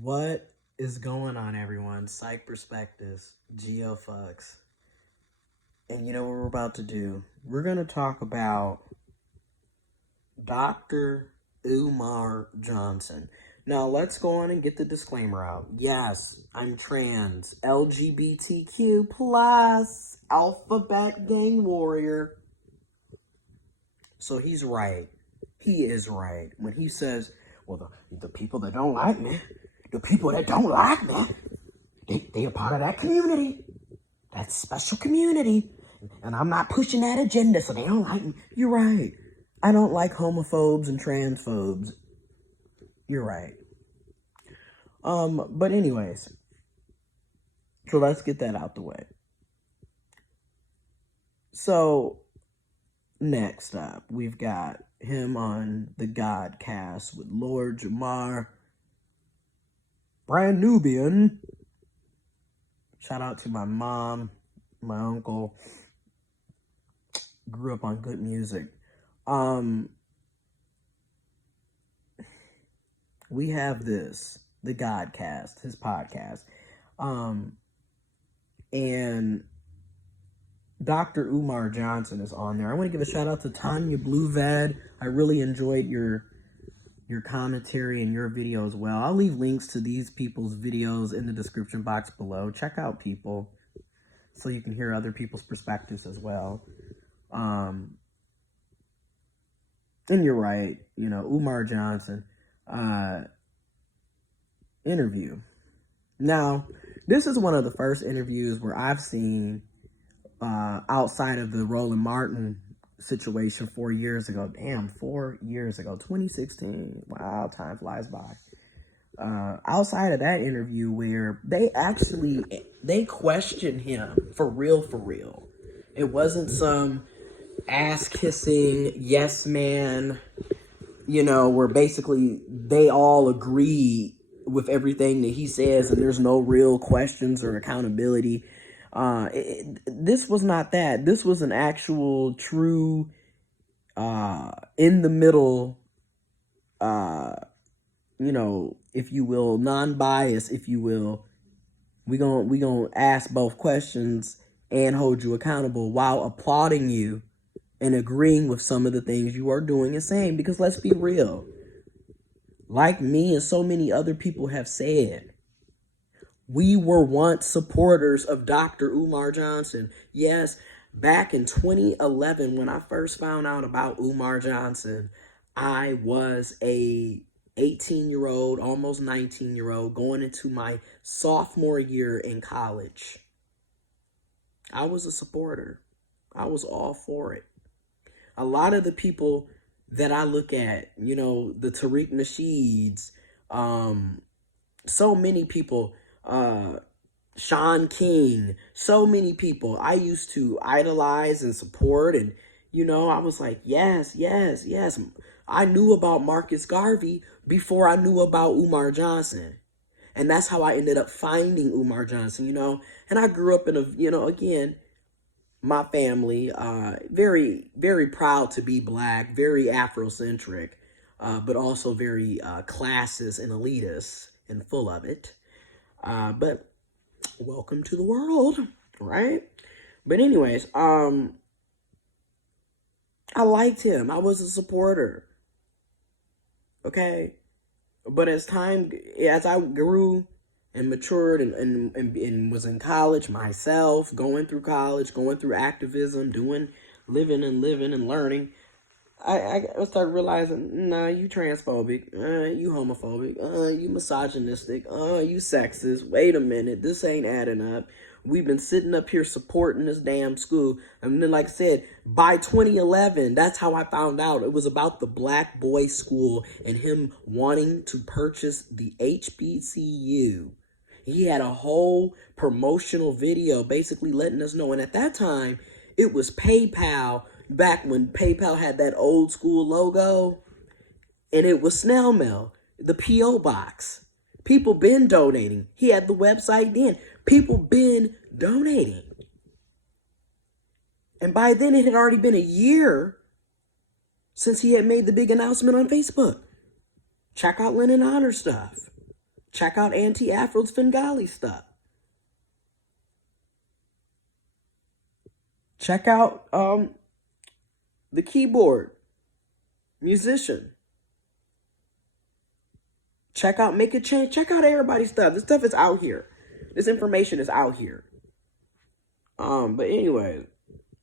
What is going on, everyone? Psych Perspectives, giofvcks. And you know what we're about to do? We're going to talk about Dr. Umar Johnson. Now, let's go on and get the disclaimer out. Yes, I'm trans, LGBTQ plus, alphabet gang warrior. So he's right. He is right when he says, well, the people that don't like me, they are part of that community, that special community, and I'm not pushing that agenda, so they don't like me. You're right. I don't like homophobes and transphobes. You're right. But anyways, so let's get that out the way. So next up, we've got him on the Godcast with Lord Jamar, Brand Nubian. Shout out to my mom, my uncle. Grew up on good music. We have this, the Godcast, his podcast. And Dr. Umar Johnson is on there. I want to give a shout out to Tanya Blueved. I really enjoyed your commentary and your video as well. I'll leave links to these people's videos in the description box below. Check out people so you can hear other people's perspectives as well. And you're right, Umar Johnson interview. Now, this is one of the first interviews where I've seen outside of the Roland Martin situation 4 years ago. Damn, 4 years ago, 2016. Wow, time flies by. Outside of that interview where they questioned him for real. It wasn't some ass-kissing yes man, where basically they all agree with everything that he says and there's no real questions or accountability. This was not that. This was an actual true in the middle, if you will, non-biased, if you will. We gonna ask both questions and hold you accountable while applauding you and agreeing with some of the things you are doing and saying. Because let's be real, like me and so many other people have said, we were once supporters of Dr. Umar Johnson. Yes, back in 2011, when I first found out about Umar Johnson, I was a 18-year-old, almost 19-year-old, going into my sophomore year in college. I was a supporter. I was all for it. A lot of the people that I look at, the Tariq Nasheeds, so many people, Sean King, so many people I used to idolize and support. And, I was like, yes. I knew about Marcus Garvey before I knew about Umar Johnson. And that's how I ended up finding Umar Johnson, And I grew up in again, my family, very, very proud to be black, very Afrocentric, but also very classist and elitist and full of it. But welcome to the world, right? But anyways, I liked him. I was a supporter. Okay? But as I grew and matured and was in college myself, going through college, going through activism, living and learning, I started realizing, nah, you transphobic, you homophobic, you misogynistic, you sexist. Wait a minute, this ain't adding up. We've been sitting up here supporting this damn school. And then, like I said, by 2011, that's how I found out. It was about the black boys' school and him wanting to purchase the HBCU. He had a whole promotional video basically letting us know. And at that time, it was PayPal, back when PayPal had that old school logo. And it was snail mail, the P.O. box. People been donating. He had the website then. People been donating. And by then, it had already been a year since he had made the big announcement on Facebook. Check out Lennon Honor stuff. Check out Anti-Afro's Bengali stuff. Check out the keyboard musician. Check out Make a Change. Check out everybody's stuff. This stuff is out here. This information is out here. But anyway,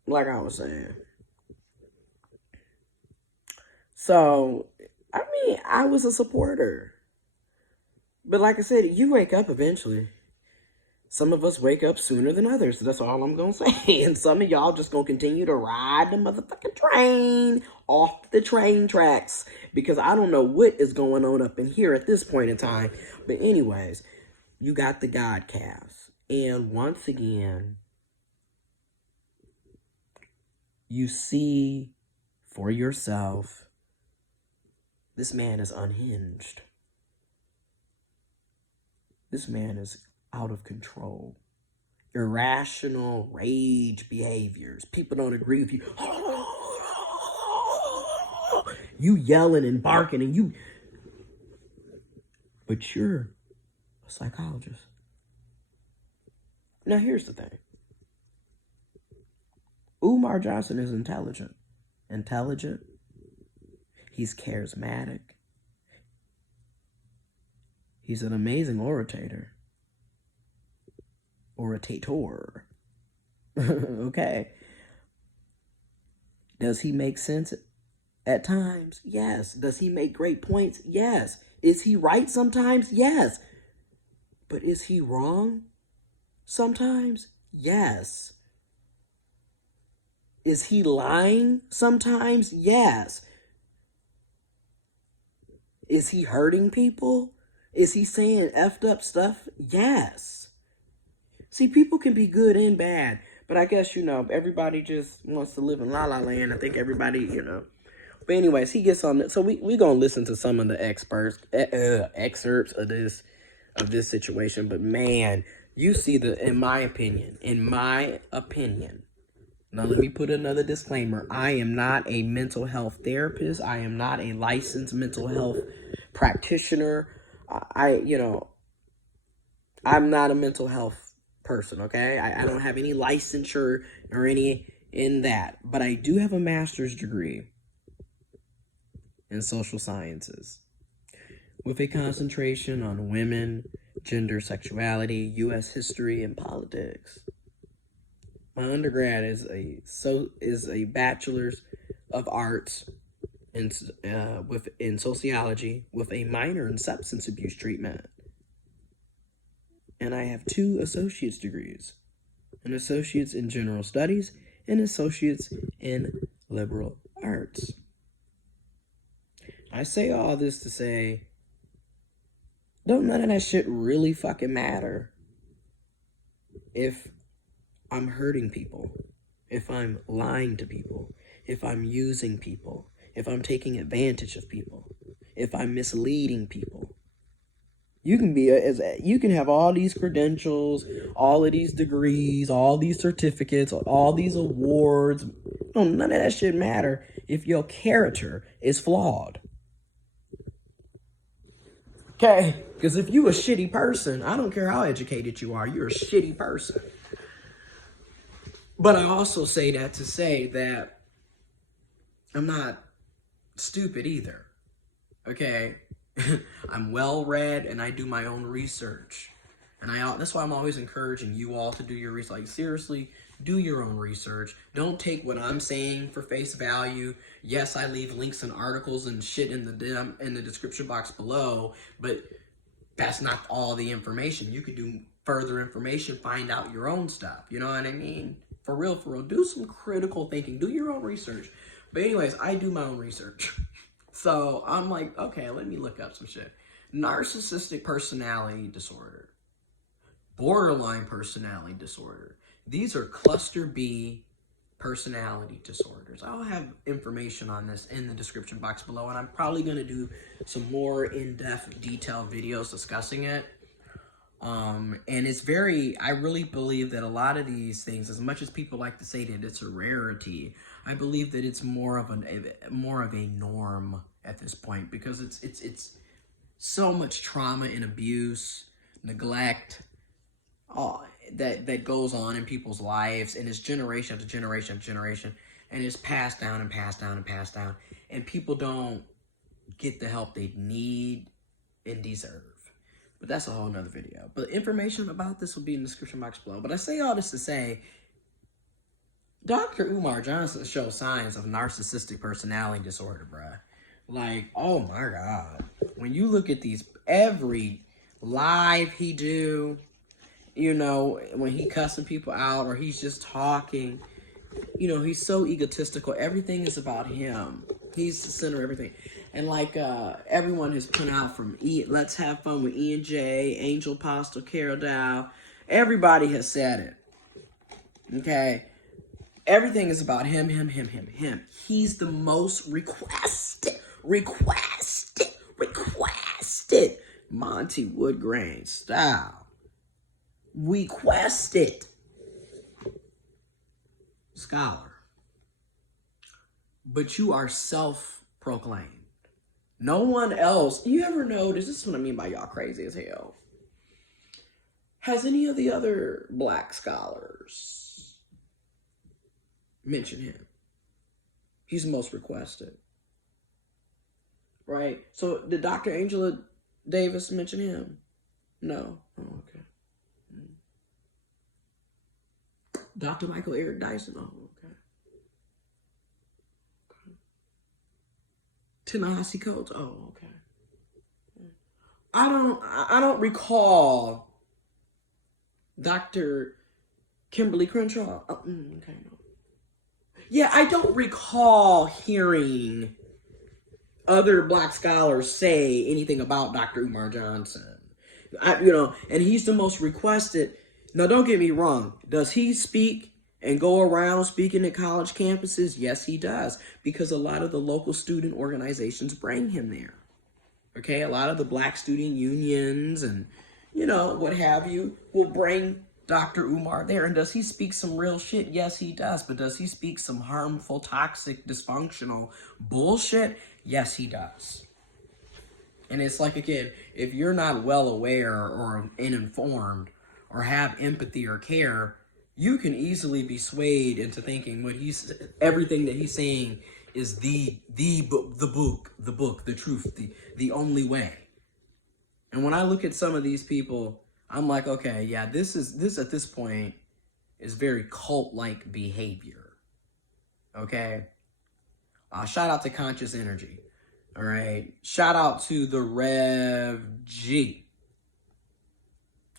like I was saying. So, I mean, I was a supporter. But like I said, you wake up eventually. Some of us wake up sooner than others. That's all I'm going to say. And some of y'all just going to continue to ride the motherfucking train off the train tracks. Because I don't know what is going on up in here at this point in time. But anyways, you got the God calves. And once again, you see for yourself, this man is unhinged. This man is out of control. Irrational rage behaviors. People don't agree with you. You yelling and barking and you... But you're a psychologist. Now here's the thing. Umar Johnson is intelligent. He's charismatic. He's an amazing orator. Okay. Does he make sense at times? Yes. Does he make great points? Yes. Is he right sometimes? Yes. But is he wrong sometimes? Yes. Is he lying sometimes? Yes. Is he hurting people? Is he saying effed up stuff? Yes. See, people can be good and bad, but I guess, everybody just wants to live in la la land. I think everybody, But anyways, he gets on. So we going to listen to some of the excerpts of this situation. But man, you see in my opinion, now let me put another disclaimer. I am not a mental health therapist. I am not a licensed mental health practitioner. I'm not a mental health person, okay? I don't have any licensure or any in that. But I do have a master's degree in social sciences with a concentration on women, gender, sexuality, U.S. history, and politics. My undergrad is a bachelor's of arts in sociology with a minor in substance abuse treatment. And I have 2 associate's degrees, an associate's in general studies and associate's in liberal arts. I say all this to say, don't none of that shit really fucking matter if I'm hurting people, if I'm lying to people, if I'm using people, if I'm taking advantage of people, if I'm misleading people. You can have all these credentials, all of these degrees, all these certificates, all these awards. No, none of that shit matter if your character is flawed. Okay? Because if you a shitty person, I don't care how educated you are, you're a shitty person. But I also say that to say that I'm not stupid either. Okay? I'm well read and I do my own research. And that's why I'm always encouraging you all to do your research. Like, seriously, do your own research. Don't take what I'm saying for face value. Yes, I leave links and articles and shit in the description box below, but that's not all the information. You could do further information, find out your own stuff. You know what I mean? For real, do some critical thinking. Do your own research. But anyways, I do my own research. So I'm like, okay, let me look up some shit. Narcissistic personality disorder. Borderline personality disorder. These are cluster B personality disorders. I'll have information on this in the description box below, and I'm probably going to do some more in-depth, detailed videos discussing it. And I really believe that a lot of these things, as much as people like to say that it's a rarity, I believe that it's more of a norm at this point, because it's so much trauma and abuse, neglect, all that goes on in people's lives, and it's generation after generation after generation, and it's passed down and passed down and passed down, and people don't get the help they need and deserve. But that's a whole nother video. But information about this will be in the description box below. But I say all this to say, Dr. Umar Johnson shows signs of narcissistic personality disorder, bruh. Like, oh my God. When you look at these, every live he do, you know, when he cussing people out or he's just talking, you know, he's so egotistical. Everything is about him. He's the center of everything. And like everyone has put out from Let's Have Fun with Ian J, Angel Postel, Carol Dow. Everybody has said it. Okay? Everything is about him. He's the most requested. Monty Woodgrain style. Requested. Scholar. But you are self-proclaimed. No one else. You ever notice, this is what I mean by y'all crazy as hell. Has any of the other black scholars mentioned him? He's the most requested. Right? So did Dr. Angela Davis mention him? No. Oh, okay. Dr. Michael Eric Dyson? Oh, okay. Ta-Nehisi Coates? Oh, okay. I don't recall Dr. Kimberly Crenshaw. Oh, okay, no. Yeah, I don't recall hearing other black scholars say anything about Dr. Umar Johnson. And he's the most requested. Now, don't get me wrong. Does he speak and go around speaking at college campuses? Yes, he does. Because a lot of the local student organizations bring him there. Okay, a lot of the black student unions and, what have you, will bring Dr. Umar there. And does he speak some real shit? Yes, he does. But does he speak some harmful, toxic, dysfunctional bullshit? Yes, he does. And it's like, again, if you're not well aware or informed or have empathy or care, you can easily be swayed into thinking everything that he's saying is the book, the truth, the only way. And when I look at some of these people, I'm like, okay, yeah, this at this point is very cult-like behavior. Okay? Shout out to Conscious Energy. All right? Shout out to the Rev G.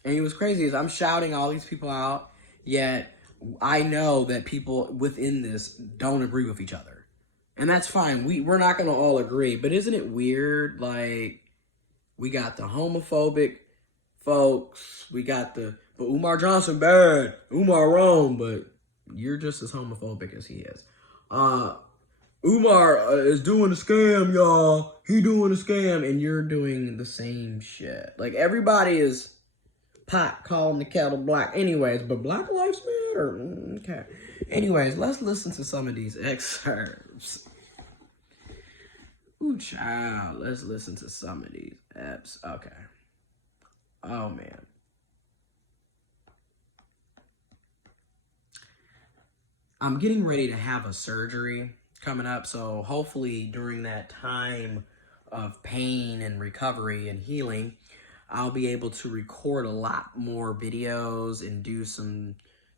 And it was crazy is I'm shouting all these people out, yet I know that people within this don't agree with each other. And that's fine. We're not going to all agree. But isn't it weird? Like, we got the homophobic folks. We got but Umar Johnson bad. Umar wrong, but you're just as homophobic as he is. Umar is doing a scam, y'all. He doing a scam, and you're doing the same shit. Like, everybody is pot calling the kettle black. Anyways, but Black Lives Matter. Okay. Anyways, let's listen to some of these excerpts. Ooh, child. Let's listen to some of these apps. Okay. Oh, man. I'm getting ready to have a surgery coming up, so hopefully during that time of pain and recovery and healing, I'll be able to record a lot more videos and do some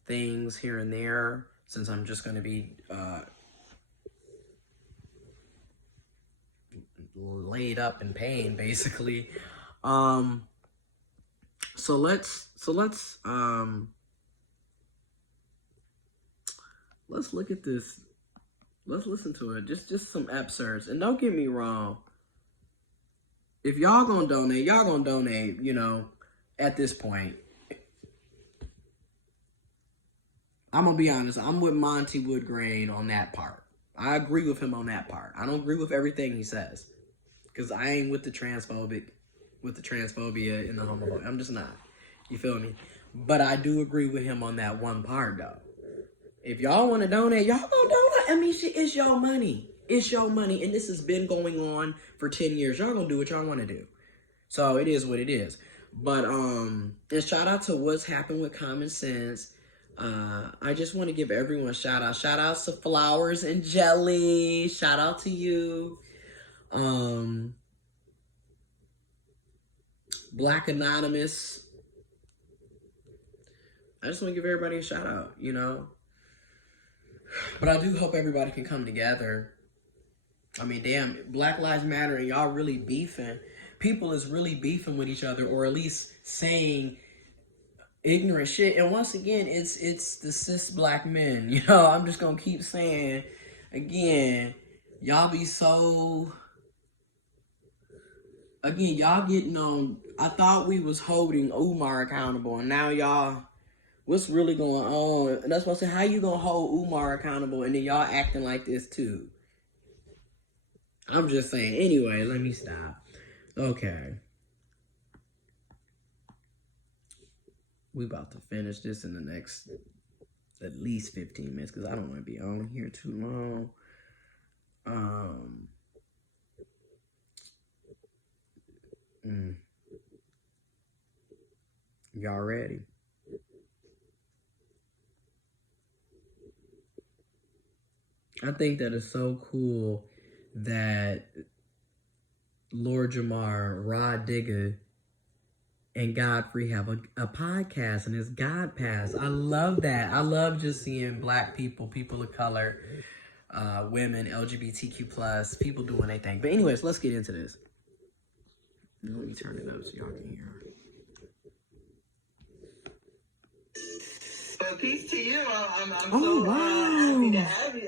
things here and there, since I'm just going to be laid up in pain, basically. So let's look at this. Let's listen to it. Just some excerpts. And don't get me wrong. If y'all gonna donate, at this point. I'm gonna be honest, I'm with Monty Woodgrain on that part. I agree with him on that part. I don't agree with everything he says. Because I ain't with the transphobia and the homophobia. I'm just not. You feel me? But I do agree with him on that one part, though. If y'all want to donate, y'all gonna donate. I mean, it's your money. It's your money. And this has been going on for 10 years. Y'all gonna do what y'all want to do. So it is what it is. But and shout out to what's happened with Common Sense. I just want to give everyone a shout out. Shout outs to Flowers and Jelly. Shout out to you. Black Anonymous. I just want to give everybody a shout out, you know. But I do hope everybody can come together. I mean, damn, Black Lives Matter and y'all really beefing. People is really beefing with each other, or at least saying ignorant shit. And once again, it's the cis black men. You know, I'm just gonna keep saying again, y'all be so y'all getting on. I thought we was holding Umar accountable, and now y'all, what's really going on? And that's why I say, how you gonna hold Umar accountable and then y'all acting like this too? I'm just saying. Anyway, let me stop. Okay. We about to finish this in the next at least 15 minutes because I don't want to be on here too long. Y'all ready? I think that is so cool that Lord Jamar, Rod Digger, and Godfrey have a podcast, and it's God Pass. I love that. I love just seeing black people, people of color, women, LGBTQ plus, people doing their thing. But anyways, let's get into this. Let me turn it up so y'all can hear. So peace to you. I'm Oh, so wow. happy to have you.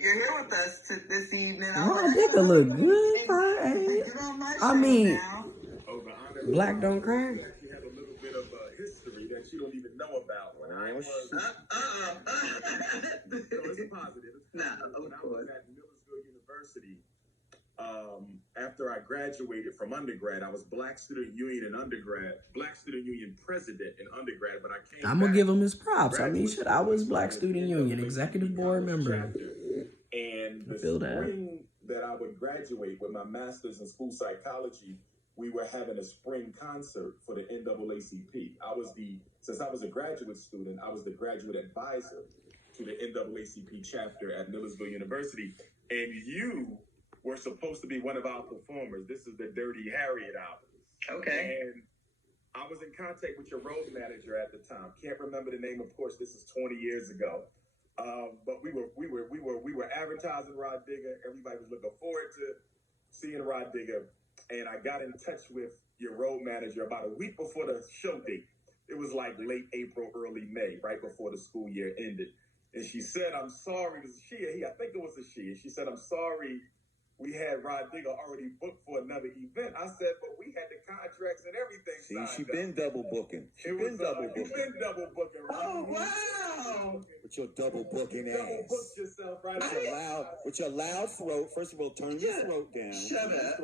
You're here with us this evening. Rod Digger look good for her age. I mean, black don't cry. You have a little bit of history that you don't even know about. When I was So it's positive. Nah, when of I was course. at Millersville University, after I graduated from undergrad, I was Black Student Union president in undergrad, but I came I'm gonna back give him his props. I mean, graduate shit, I was school, Black so Student the Union NAACP executive board college member. chapter. And the Feel that. spring that I would graduate with my master's in school psychology, we were having a spring concert for the NAACP. Since I was a graduate student, I was the graduate advisor to the NAACP chapter at Millersville University. And you were supposed to be one of our performers. This is the Dirty Harriet album. Okay. And I was in contact with your road manager at the time. Can't remember the name, of course. This is 20 years ago. But we were advertising Rod Digger. Everybody was looking forward to seeing Rod Digger. And I got in touch with your road manager about a week before the show date. It was like late April, early May, right before the school year ended. And she said, I'm sorry. It was she or he. I think it was a she. And she said, I'm sorry. We had Rod Digger already booked for another event. I said, but we had the contracts and everything. See, she been double booking. You've been double booking. Right? Oh, wow. With your double booking Double ass. booked yourself, right? With your loud throat. First of all, turn your throat down. Shut up.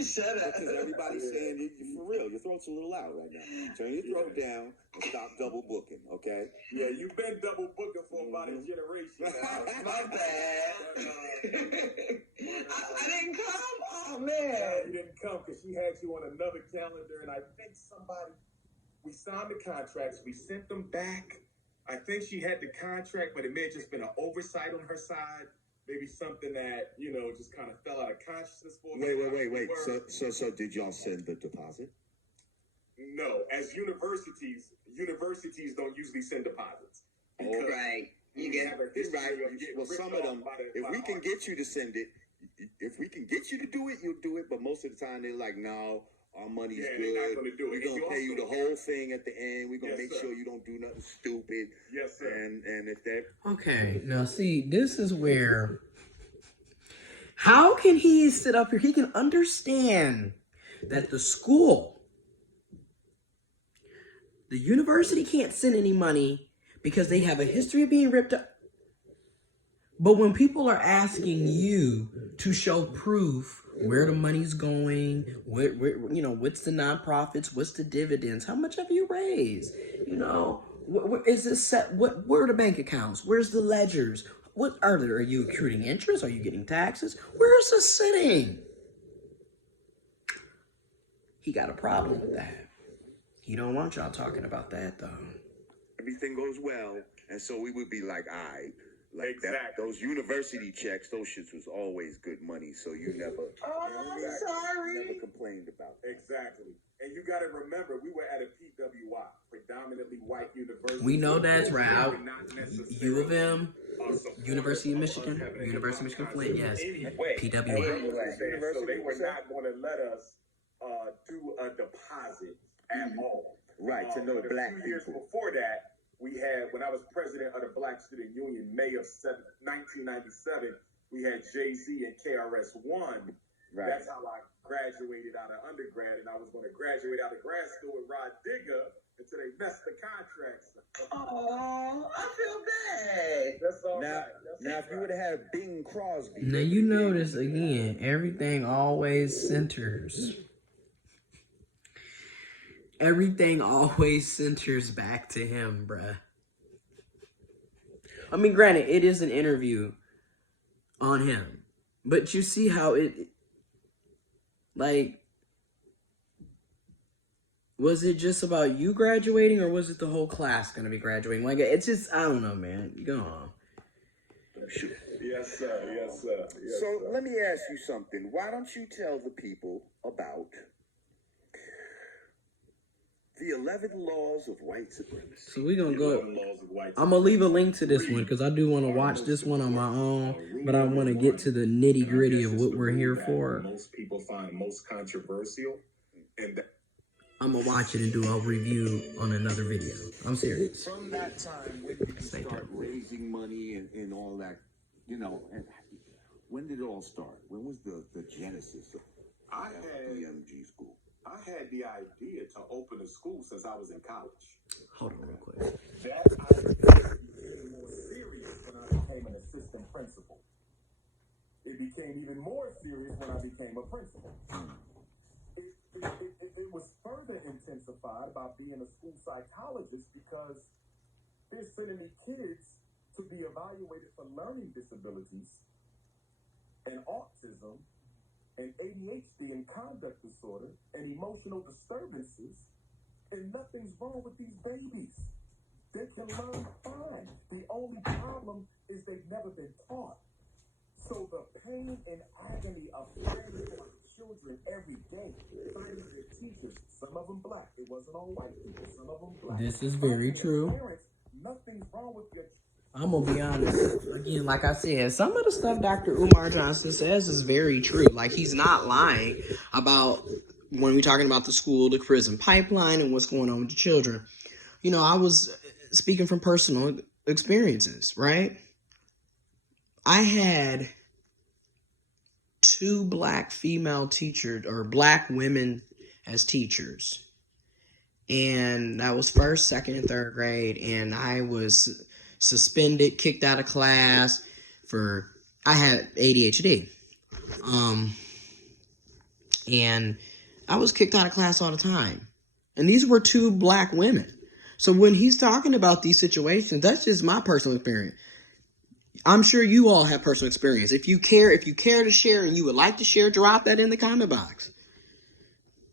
Shut up. Because everybody's saying it for real. Your throat's a little loud right now. Turn your throat down and stop double booking, okay? Yeah, you've been double booking for about a generation now. My bad. I didn't come? Oh, man. Yeah, you didn't come because she had you on another calendar, and I think we signed the contracts, we sent them back. I think she had the contract, but it may have just been an oversight on her side. Maybe something that, just kind of fell out of consciousness for me. Wait. So did y'all send the deposit? No, as universities don't usually send deposits. Oh, right. You get have a history of Well, some of them, if we can get you to send it, if we can get you to do it, you'll do it. But most of the time, they're like, no, our money's good. They're not going to do it. We're going to pay you the whole thing at the end. We're going to make sir. sure you don't do nothing stupid. Yes, sir. And if that... Okay, now see, this is where... How can he sit up here? He can understand that the school, the university can't send any money because they have a history of being ripped up. But when people are asking you to show proof where the money's going, where what's the nonprofits, what's the dividends, how much have you raised? What is this set? Where are the bank accounts? Where's the ledgers? What are there? Are you accruing interest? Are you getting taxes? Where is this sitting? He got a problem with that. He don't want y'all talking about that, though. Everything goes well, and so we would be like, all right. Like Exactly. those university checks, those shits was always good money, so you never, never complained about that. Exactly. And you got to remember, we were at a PWI, predominantly white university. We know that's right. Not necessarily, U of M, supportive University of us Michigan, having a University of Michigan hip-hop Flint, yes. anyway. PWI. So they were not going to let us do a deposit at all. Right, to know But black a few years people. before that, we had, when I was president of the Black Student Union, May of 1997, we had Jay-Z and KRS-One. Right. That's how I graduated out of undergrad, and I was going to graduate out of grad school with Rod Digger until they messed the contracts. Oh, I feel bad. That's all Now, right. That's now, all if you would have had Bing Crosby. Now you notice again, everything always centers. Everything always centers back to him, bruh. I mean, granted, it is an interview on him. But you see how it, like, was it just about you graduating, or was it the whole class going to be graduating? Like, it's just, I don't know, man. Go on. Yes, sir. Yes, sir. Yes, So sir. let me ask you something. Why don't you tell the people about the 11 laws of white supremacy? So we're going to go. Laws of white I'm going to leave a link to this one because I do want to watch this one on my own. But I want to get to the nitty gritty of what we're here for. Most people find most controversial, and that I'm going to watch it and do a review on another video. I'm serious. From that time, when did you Stay start tuned. raising money and all that? You know, and when did it all start? When was the genesis of I had BMG school? I had the idea to open a school since I was in college. Hold on real quick. That idea became more serious when I became an assistant principal. It became even more serious when I became a principal. It was further intensified by being a school psychologist because they're sending me kids to be evaluated for learning disabilities and autism and ADHD and conduct disorder and emotional disturbances, and nothing's wrong with these babies. They can learn fine. The only problem is they've never been taught. So the pain and agony of finding my children every day, finding their teachers, some of them black, it wasn't all white people, some of them black. This is very true. Parents, nothing's wrong with your I'm going to be honest. Again, like I said, some of the stuff Dr. Umar Johnson says is very true. Like, he's not lying about when we're talking about the school, the prison pipeline, and what's going on with the children. You know, I was speaking from personal experiences, right? I had 2 black female teachers, or black women as teachers. And that was 1st, 2nd, and 3rd grade. And I was suspended, kicked out of class I had ADHD. And I was kicked out of class all the time. And these were 2 black women. So when he's talking about these situations, that's just my personal experience. I'm sure you all have personal experience. If you care to share and you would like to share, drop that in the comment box.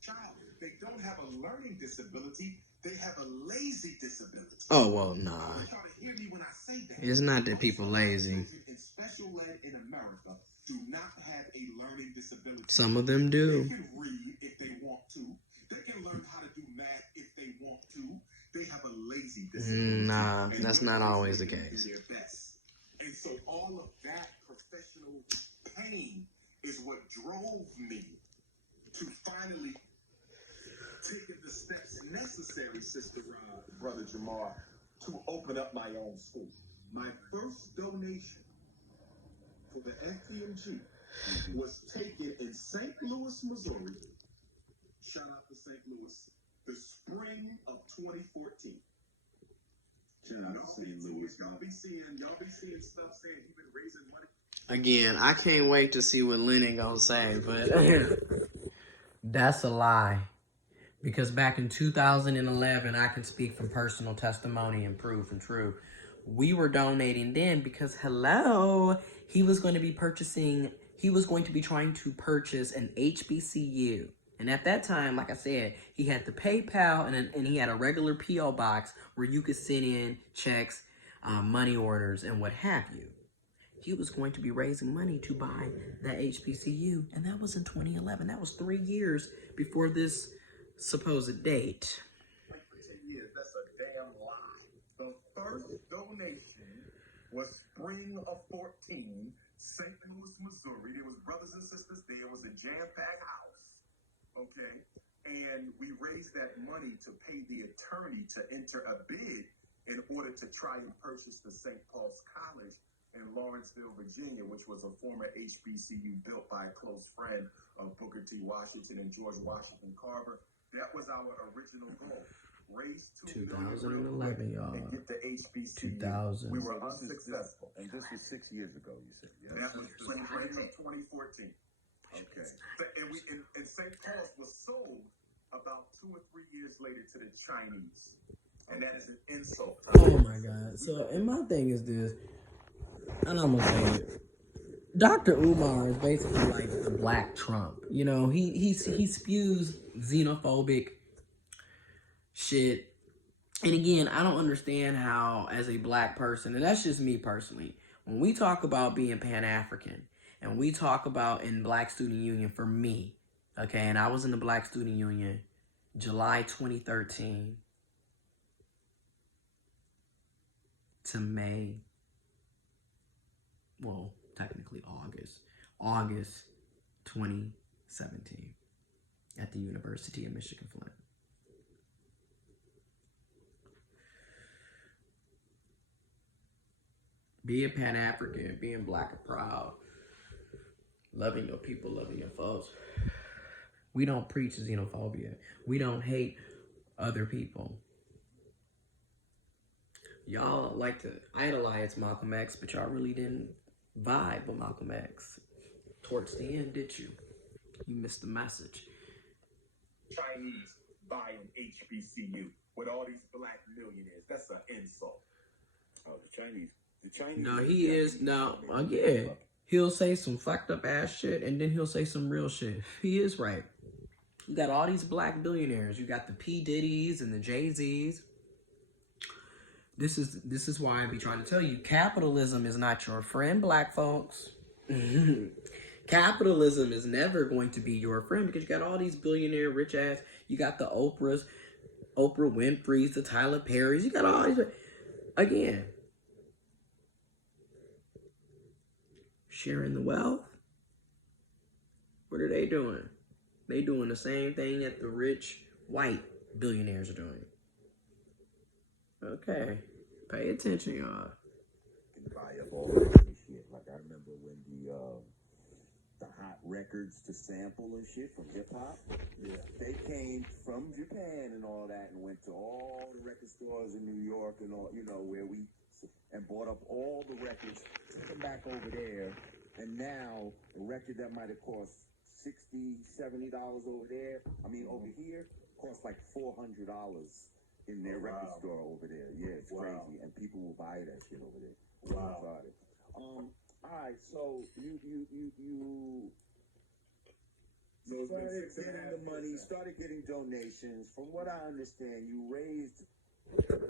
child. They don't have a learning disability, they have a lazy disability. Oh, well, nah. I want y'all to hear me when I say that. It's not that people lazy. Children in special ed in America do not have a learning disability. Some of them They do. can read if they want to. They can learn how to do math if they want to. They have a lazy disability. Nah, And that's we're not always always the making them case. do their best. And so all of that professional pain is what drove me to finally taking the steps necessary, Sister Brother Jamar, to open up my own school. My first donation for the FPMG was taken in St. Louis, Missouri. Shout out to St. Louis. The spring of 2014. Y'all be seeing stuff saying you've been raising money. Again, I can't wait to see what Lennon gonna say, but that's a lie. Because back in 2011, I can speak from personal testimony and proof and true. We were donating then because, he was going to be trying to purchase an HBCU And at that time, like I said, he had the PayPal and he had a regular P.O. box where you could send in checks, money orders, and what have you. He was going to be raising money to buy that HBCU, and that was in 2011. That was 3 years before this supposed date. For 10 years, that's a damn lie. The first donation was spring of 14, St. Louis, Missouri. There was brothers and sisters there. It was a jam-packed house, okay? And we raised that money to pay the attorney to enter a bid in order to try and purchase the St. Paul's College in Lawrenceville, Virginia, which was a former HBCU built by a close friend of Booker T. Washington and George Washington Carver. That was our original goal. Raise 2011, y'all. and get the HBCU. 2000. We were unsuccessful. And this was 6 years ago, you said. Yes. That was 2014. Okay. And St. Paul's was sold about 2 or 3 years later to the Chinese. And that is an insult. Oh my God. So, and my thing is this, and I'm gonna say it. Dr. Umar is basically like the Black Trump. You know, he spews xenophobic shit. And again, I don't understand how, as a black person, and that's just me personally, when we talk about being Pan-African, and we talk about in Black Student Union, for me, okay, and I was in the Black Student Union July 2013 to May, well, technically August 2017 at the University of Michigan Flint. Being Pan-African, being black and proud, loving your people, loving your folks. We don't preach xenophobia. We don't hate other people. Y'all like to idolize Malcolm X, but y'all really didn't vibe with Malcolm X. Towards the end, did you? You missed the message. Chinese buying HBCU with all these black millionaires. That's an insult. Oh, the Chinese. No, he is. Now, again, he'll say some fucked up ass shit, and then he'll say some real shit. He is right. You got all these black billionaires. You got the P. Diddy's and the Jay-Z's. This is why I be trying to tell you, capitalism is not your friend, black folks. Capitalism is never going to be your friend because you got all these billionaire rich ass. You got the Oprahs, Oprah Winfrey's, the Tyler Perry's. You got all these. Again, sharing the wealth. What are they doing? They doing the same thing that the rich white billionaires are doing. Okay, pay attention, y'all. Can buy up all that shit. Like I remember when the hot records to sample and shit from hip hop. Yeah, they came from Japan and all that, and went to all the record stores in New York and all, where we and bought up all the records, took them back over there, and now a record that might have cost $60, $70 over there, over here, costs like $400 in their record store over there. Yeah, it's crazy, and people will buy that shit over there. Wow. All right, so you started getting the money, started getting donations. From what I understand, you raised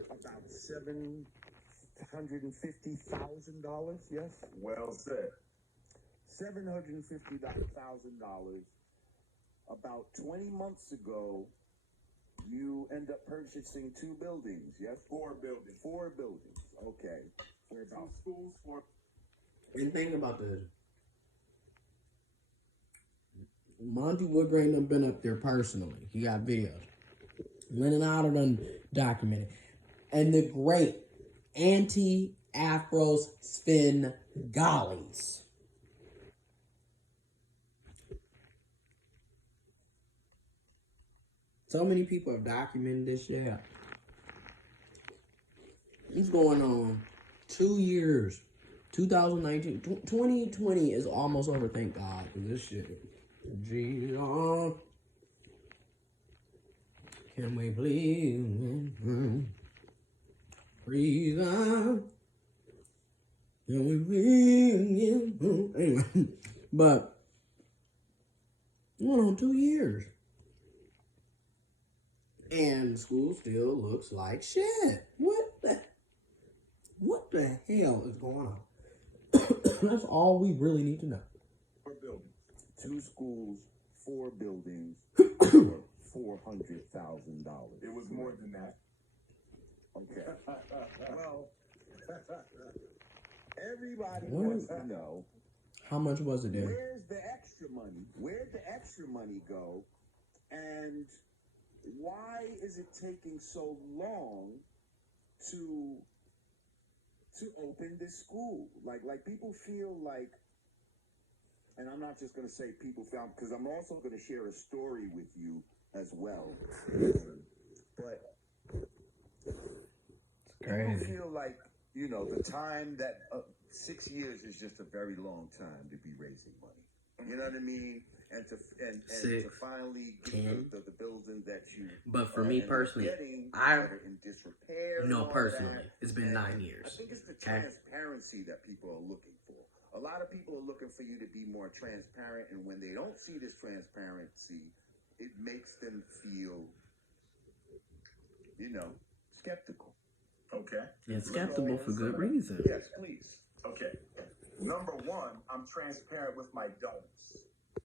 about $750,000. Yes. Well said. $750,000. About 20 months ago, you end up purchasing 2 buildings. Yes. 4 buildings. 4 buildings. Okay. For about 2 schools, 4. And think about this. Monty Woodgrain done been up there personally. He got videos. Lennon Otter done documented. And the great anti-Afros Svengalis. So many people have documented this shit. It's going on 2 years. 2019, 2020 is almost over, thank God, because this shit. Jesus, can we please breathe out? Can we breathe? Anyway, but, going on 2 years. And the school still looks like shit. What the hell is going on? That's all we really need to know. 4 buildings. 2 schools, 4 buildings, for $400,000. It was more than that. Okay. Well, everybody wants to know, How much was it there? where's the extra money? Where'd the extra money go? And why is it taking so long to open this school? Like people feel like, and I'm not just going to say people feel, because I'm also going to share a story with you as well. But people feel like, you know, the time that 6 years is just a very long time to be raising money. You know what I mean? And to finally get the building that you. But for me personally, that are in disrepair. It's been 9 years. I think it's the transparency that people are looking for. A lot of people are looking for you to be more transparent, and when they don't see this transparency, it makes them feel, you know, skeptical. Okay. And skeptical for good reason. Yes, please. Okay. Number 1, I'm transparent with my donors.